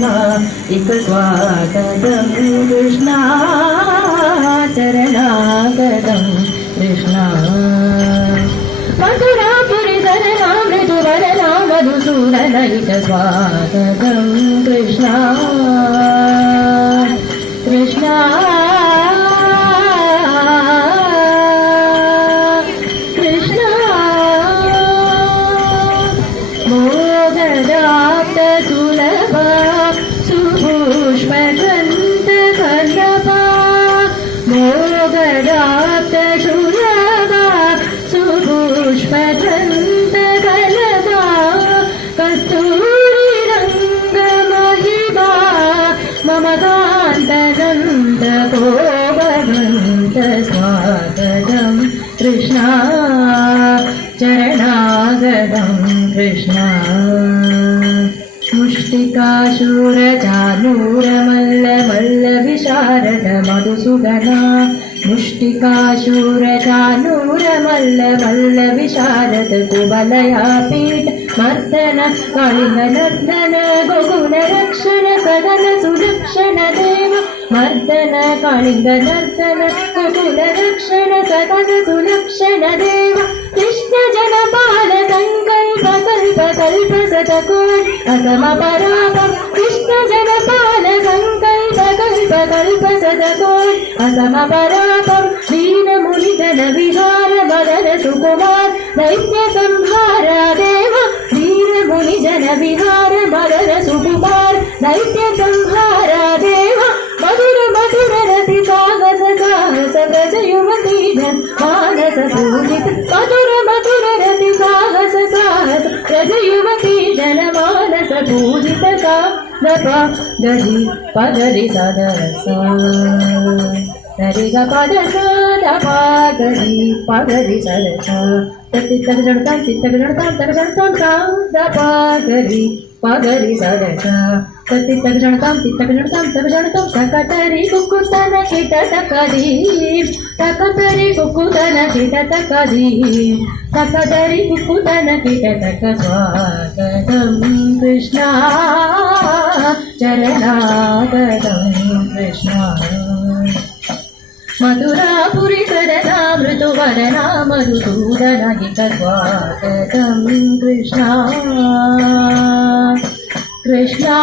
चरणा इक स्वागतं कृष्णा चरणागतं कृष्णा मथुरापुरी शरणा मृदुवरना मधुसूदन इक स्वागतं कृष्णा कृष्णा सुलभा सुपुष्पगन्ध कलभा मोगराप्त सुलभा सुपुष्पगन्ध कलभा कस्तूरी रंग महिमा मम कान्तगन्ध भोगवन्त स्वागतं कृष्णा चरणागतं कृष्णा मुष्टिकाशूरचानूरमल्ल मल्ल विशारद मधुसूदना मुष्टिकाशूरचानूरमल्ल मल्ल विशारद कुवलयापीठ मर्दन कालिङ्गनर्दन गोकुल रक्षण सदन सुलक्षण देव मर्दन कालिङ्गनर्दन गोकुल रक्षण सदन सुलक्षण देव कृष्ण जनपाल संकल्प कल्प कल्प सतकोट असम परापम कृष्ण जनपाल संकल्प कल्प कल्प सतकोट असम परापम दीन मुनि जन विहार मदन सुकुमार दैत्य संहार देव दीन मुनि जन विहार मदन सुकुमार दैत्य संहार देव मधुर मधुर रति साहस साहस ब्रज युवती जन मानस पूजित मधुर मधुर रति साहस साहस ब्रज युवती जन मानस पूजित सा दपा गरी पगरि सदसा गरि ग पद सा दपा गरी पगरि सदसा तक जड़ता सा दपा गरी पगरि सदसा तक जड़ता तकतरी कुकुतन किट तकदीप तकतरी कुकुतन किट तकदीप तकतरी कुकुतन किट तक स्वागतं कृष्णा चरणागतं कृष्णा मथुरापुरी शरणा मृदुवरना मधुसूदन हित स्वागतं कृष्णा कृष्णा